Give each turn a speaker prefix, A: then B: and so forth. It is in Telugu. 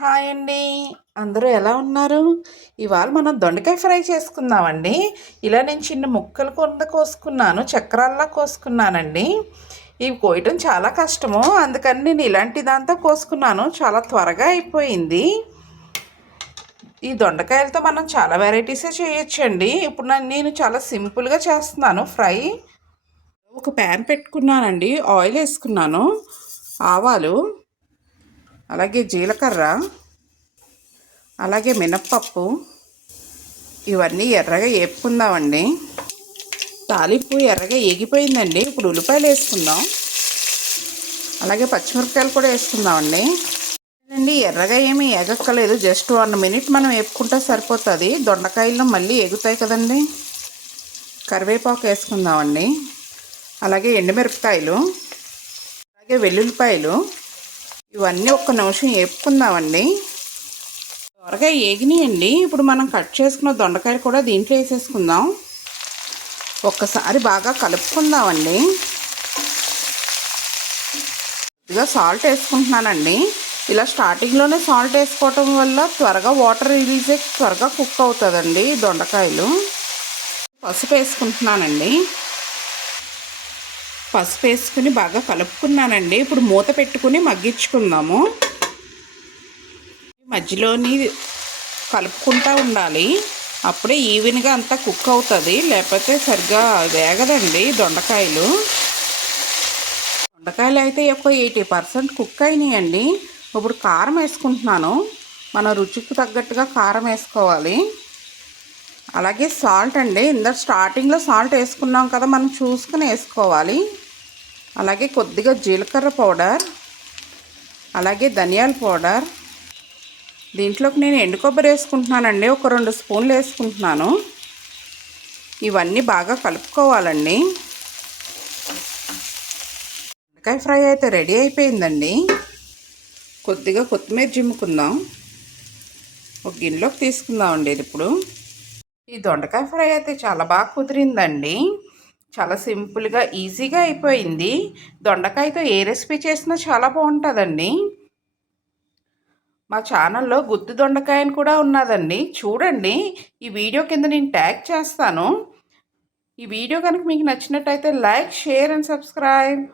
A: హాయ్ అండి. అందరూ ఎలా ఉన్నారు? ఇవాళ మనం దొండకాయ ఫ్రై చేసుకుందామండి. ఇలా నేను చిన్న ముక్కలు కొంత కోసుకున్నాను చక్రాల్లా కోసుకున్నానండి. ఇవి కోయటం చాలా కష్టము. అందుకని నేను ఇలాంటి దాంతో కోసుకున్నాను. చాలా త్వరగా అయిపోయింది. ఈ దొండకాయలతో మనం చాలా వెరైటీసే చేయొచ్చండి. ఇప్పుడు నేను చాలా సింపుల్గా చేస్తున్నాను ఫ్రై. ఒక ప్యాన్ పెట్టుకున్నానండి. ఆయిల్ వేసుకున్నాను. ఆవాలు. అలాగే జీలకర్ర అలాగే మినప్పప్పు ఇవన్నీ ఎర్రగా వేపుకుందామండి తాలింపు ఎర్రగా ఎగిపోయిందండి ఇప్పుడు ఉల్లిపాయలు వేసుకుందాం. అలాగే పచ్చిమిరపకాయలు కూడా వేసుకుందామండి. అండి ఎర్రగా ఏమీ ఎగక్కలేదు జస్ట్ వన్ మినిట్ మనం వేపుకుంటే సరిపోతుంది. దొండకాయలు మళ్ళీ ఎగుతాయి కదండి. కరివేపాకు వేసుకుందామండి. అలాగే ఎండుమిరపకాయలు అలాగే వెల్లుల్లిపాయలు ఇవన్నీ ఒక్క నిమిషం వేపుకుందామండి త్వరగా ఏగినాయండి. ఇప్పుడు మనం కట్ చేసుకున్న దొండకాయలు కూడా దీంట్లో వేసేసుకుందాం. ఒక్కసారి బాగా కలుపుకుందామండి. ఇదిగా సాల్ట్ వేసుకుంటున్నానండి. ఇలా స్టార్టింగ్లోనే సాల్ట్ వేసుకోవటం వల్ల త్వరగా వాటర్ రిలీజ్ అయ్యి త్వరగా కుక్ అవుతుందండి దొండకాయలు. పసుపు వేసుకుంటున్నానండి. పసుపు వేసుకుని బాగా కలుపుకున్నానండి. ఇప్పుడు మూత పెట్టుకుని మగ్గించుకుందాము. మధ్యలోని కలుపుకుంటూ ఉండాలి. అప్పుడే ఈవెన్గా అంతా కుక్ అవుతుంది. లేకపోతే సరిగ్గా వేగదండి దొండకాయలు. దొండకాయలు అయితే ఒక ఎయిటీ పర్సెంట్ కుక్ అయినాయండి. ఇప్పుడు కారం వేసుకుంటున్నాను. మన రుచికి తగ్గట్టుగా కారం వేసుకోవాలి. అలాగే సాల్ట్ అండి. ఇందా స్టార్టింగ్లో సాల్ట్ వేసుకున్నాం కదా మనం చూసుకుని వేసుకోవాలి. అలాగే కొద్దిగా జీలకర్ర పౌడర్ అలాగే ధనియాల పౌడర్. దీంట్లోకి నేను ఎండు కొబ్బరి వేసుకుంటున్నానండి. ఒక రెండు స్పూన్లు వేసుకుంటున్నాను. ఇవన్నీ బాగా కలుపుకోవాలండి. వంకాయ ఫ్రై అయితే రెడీ అయిపోయిందండి. కొద్దిగా కొత్తిమీర జిమ్ముకుందాం ఒక గిన్నెలోకి తీసుకుందామండి ఇది ఇప్పుడు. ఈ దొండకాయ ఫ్రై అయితే చాలా బాగా కుదిరిందండి. చాలా సింపుల్గా ఈజీగా అయిపోయింది. దొండకాయతో ఏ రెసిపీ చేసినా చాలా బాగుంటుందండి. మా ఛానల్లో గుత్తి దొండకాయని కూడా ఉన్నదండి. చూడండి ఈ వీడియో కింద నేను ట్యాగ్ చేస్తాను. ఈ వీడియో కనుక మీకు నచ్చినట్టయితే లైక్ షేర్ అండ్ సబ్స్క్రైబ్.